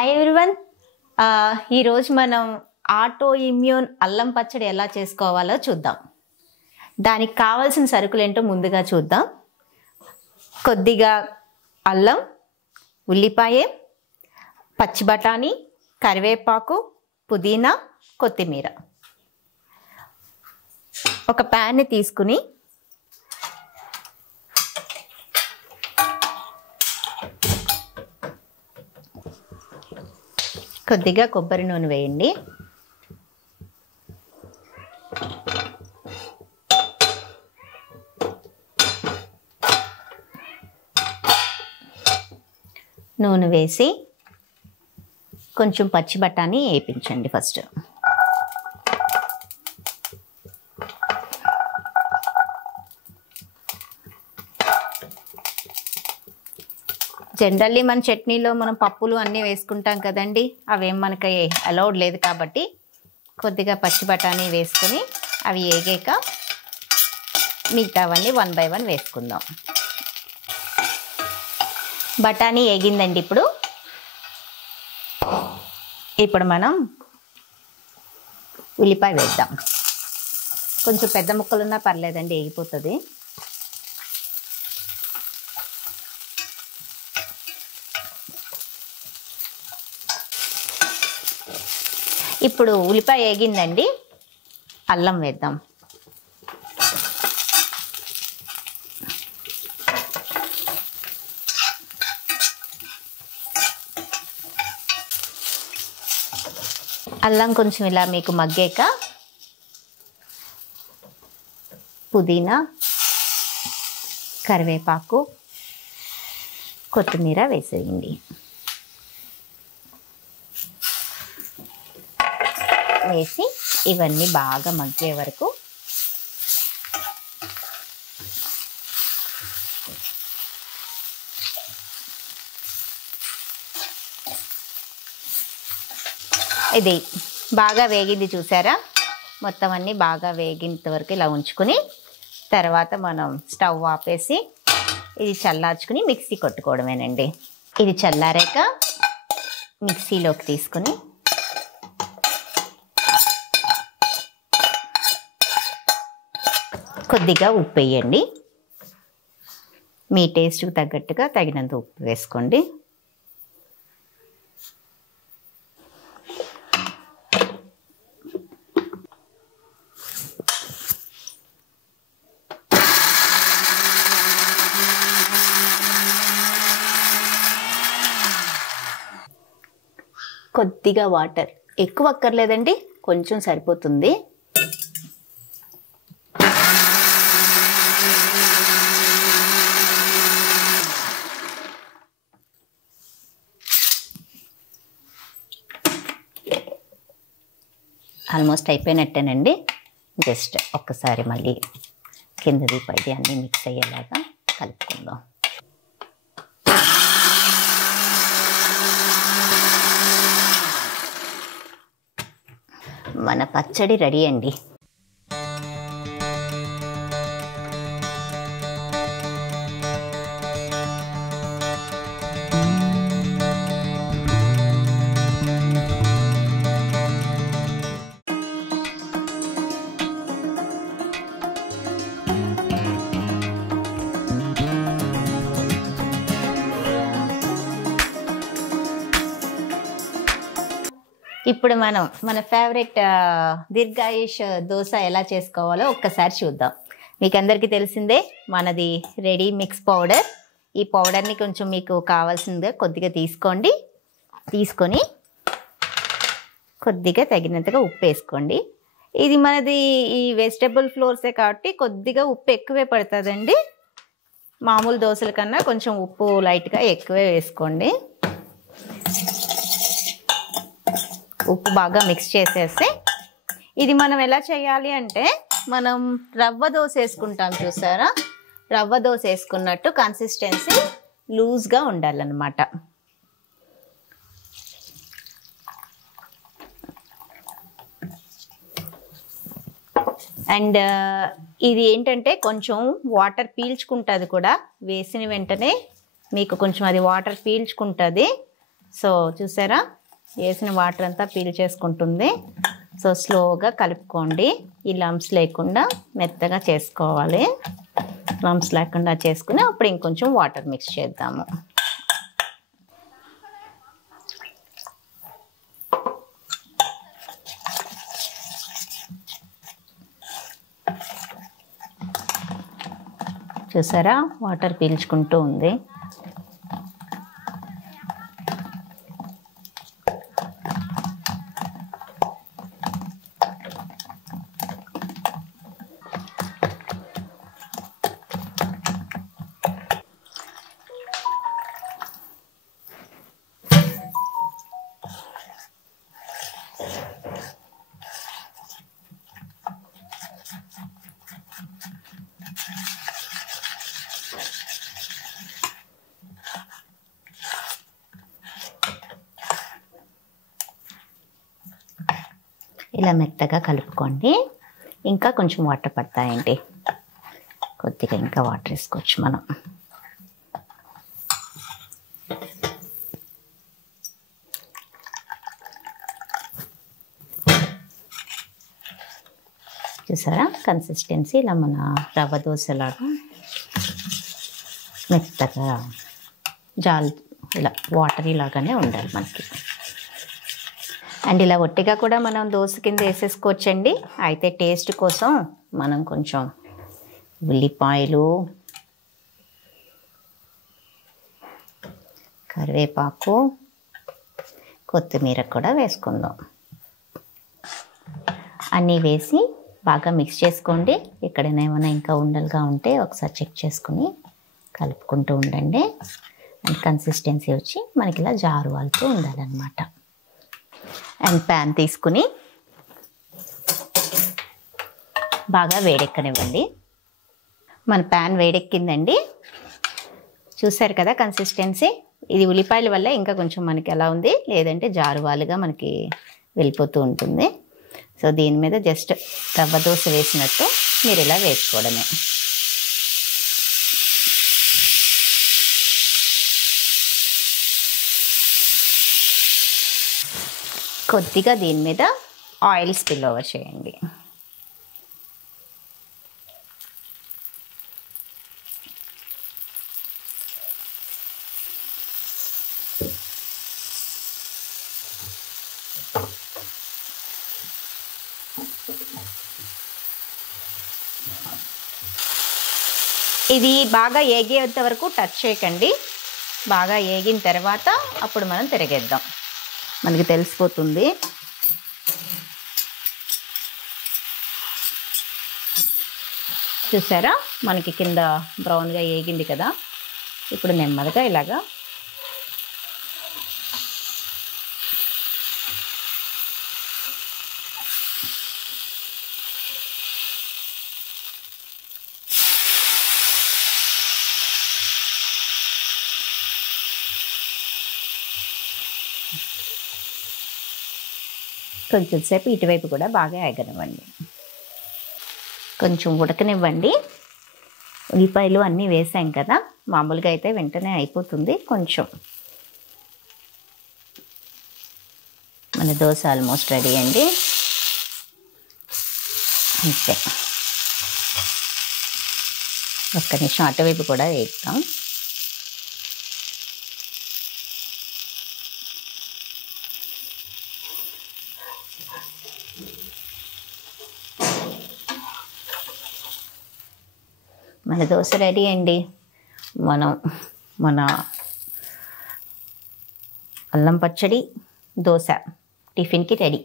Hi everyone. ఈరోజు మనం auto immune అల్లం పచ్చడి ఎలా చేసుకోవాలో చూద్దాం. దానికి కావాల్సిన సరుకులు ఏంటో ముందుగా చూద్దాం. కొద్దిగా అల్లం, ఉల్లిపాయ, పచ్చి బఠానీ, కరివేపాకు, పుదీనా, కొత్తిమీర. ఒక ప్యాన్ని తీసుకుని కొద్దిగా కొబ్బరి నూనె వేయండి. నూనె వేసి కొంచెం పచ్చి బఠానీ వేయించండి. ఫస్ట్ జనరల్లీ మన చట్నీలో మనం పప్పులు అన్నీ వేసుకుంటాం కదండి, అవేం మనకి అలౌడ్ లేదు కాబట్టి కొద్దిగా పచ్చి బఠానీ వేసుకొని అవి వేగాక మిగతావన్నీ 1 by 1 వేసుకుందాం. బఠానీ వేగిందండి. ఇప్పుడు మనం ఉల్లిపాయ వేద్దాం. కొంచెం పెద్ద ముక్కలున్నా పర్లేదండి, వేగిపోతుంది. ఇప్పుడు ఉల్లిపాయ వేగిందండి, అల్లం వేద్దాం. అల్లం కొంచెం ఇలా మీకు మగ్గాక పుదీనా, కరివేపాకు, కొత్తిమీర వేసేయండి. వేసి ఇవన్నీ బాగా మగ్గే వరకు ఇది బాగా వేగింది చూసారా. మొత్తం అన్నీ బాగా వేగినంత వరకు ఇలా ఉంచుకుని తర్వాత మనం స్టవ్ ఆపేసి ఇది చల్లార్చుకుని మిక్సీ కొట్టుకోవడమేనండి. ఇది చల్లారాక మిక్సీలోకి తీసుకుని కొద్దిగా ఉప్పు వేయండి. మీ టేస్ట్కి తగ్గట్టుగా తగినంత ఉప్పు వేసుకోండి. కొద్దిగా వాటర్, ఎక్కువ అక్కర్లేదండి, కొంచెం సరిపోతుంది. ఆల్మోస్ట్ అయిపోయినట్టేనండి. జస్ట్ ఒక్కసారి మళ్ళీ కిందది పైది అన్నీ మిక్స్ అయ్యేలాగా కలుపుకుందాం. మన పచ్చడి రెడీ అండి. ఇప్పుడు మనం మన ఫేవరెట్ దీర్ఘాయుష్ దోశ ఎలా చేసుకోవాలో ఒక్కసారి చూద్దాం. మీకు అందరికీ తెలిసిందే మనది రెడీ మిక్స్ పౌడర్. ఈ పౌడర్ని కొంచెం మీకు కావాల్సిందిగా కొద్దిగా తీసుకోండి. తీసుకొని కొద్దిగా తగినంతగా ఉప్పు వేసుకోండి. ఇది మనది ఈ వెజిటబుల్ ఫ్లోర్సే కాబట్టి కొద్దిగా ఉప్పు ఎక్కువే పడుతుందండి. మామూలు దోశల కన్నా కొంచెం ఉప్పు లైట్గా ఎక్కువే వేసుకోండి. ఉప్పు బాగా మిక్స్ చేసేసి ఇది మనం ఎలా చేయాలి అంటే, మనం రవ్వ దోశ వేసుకుంటాం చూసారా, రవ్వ దోశ వేసుకున్నట్టు కన్సిస్టెన్సీ లూజ్గా ఉండాలన్నమాట. అండ్ ఇది ఏంటంటే కొంచెం వాటర్ పీల్చుకుంటుంది కూడా, వేసిన వెంటనే మీకు కొంచెం అది వాటర్ పీల్చుకుంటుంది. సో చూసారా వేసిన వాటర్ అంతా పీల్ చేసుకుంటుంది. సో స్లోగా కలుపుకోండి. ఈ లంప్స్ లేకుండా మెత్తగా చేసుకోవాలి. లంప్స్ లేకుండా చేసుకుని అప్పుడు ఇంకొంచెం వాటర్ మిక్స్ చేద్దాము. చూసారా వాటర్ పీల్చుకుంటూ ఉంది. ఇలా మెత్తగా కలుపుకోండి. ఇంకా కొంచెం వాటర్ పడతాయండి, కొద్దిగా ఇంకా వాటర్ వేసుకోవచ్చు మనం. చూసారా కన్సిస్టెన్సీ ఇలా మన రవ్వ దోశలాగా మెత్తగా ఇలా వాటరీ లాగానే ఉండాలి మనకి. అండ్ ఇలా ఒట్టిగా కూడా మనం దోశ కింద వేసేసుకోవచ్చండి. అయితే టేస్ట్ కోసం మనం కొంచెం ఉల్లిపాయలు, కరివేపాకు, కొత్తిమీర కూడా వేసుకుందాం. అన్నీ వేసి బాగా మిక్స్ చేసుకోండి. ఎక్కడైనా ఏమైనా ఇంకా ఉండలుగా ఉంటే ఒకసారి చెక్ చేసుకుని కలుపుకుంటూ ఉండండి. అండ్ కన్సిస్టెన్సీ వచ్చి మనకి ఇలా జారు వాలుతూ ఉండాలన్నమాట. అండ్ ప్యాన్ తీసుకుని బాగా వేడెక్కనివ్వండి. మన ప్యాన్ వేడెక్కిందండి. చూసారు కదా కన్సిస్టెన్సీ. ఇది ఉల్లిపాయల వల్ల ఇంకా కొంచెం మనకి ఎలా ఉంది, లేదంటే జారువాలుగా మనకి వెళ్ళిపోతూ ఉంటుంది. సో దీని మీద జస్ట్ రవ్వ దోశ వేసినట్టు మీరు ఇలా వేసుకోవడమే. కొద్దిగా దీని మీద ఆయిల్ స్పిల్ ఓవర్ చేయండి. ఇది బాగా ఏగేంత వరకు టచ్ చేయకండి. బాగా ఏగిన తర్వాత అప్పుడు మనం తిరగేద్దాం, మనకి తెలిసిపోతుంది. చూసారా మనకి కింద బ్రౌన్గా ఏగింది కదా. ఇప్పుడు నెమ్మదిగా ఇలాగా కొంచెం సేపు ఇటువైపు కూడా బాగా ఎగనివ్వండి, కొంచెం ఉడకనివ్వండి. ఉల్లిపాయలు అన్నీ వేసాం కదా, మామూలుగా అయితే వెంటనే అయిపోతుంది. కొంచెం మన దోశ ఆల్మోస్ట్ రెడీ అండి. అంతే, ఒక్క నిమిషం అటువైపు కూడా వేస్తాం. మన దోశ రెడీ అండి. మన అల్లం పచ్చడి దోశ టిఫిన్కి రెడీ.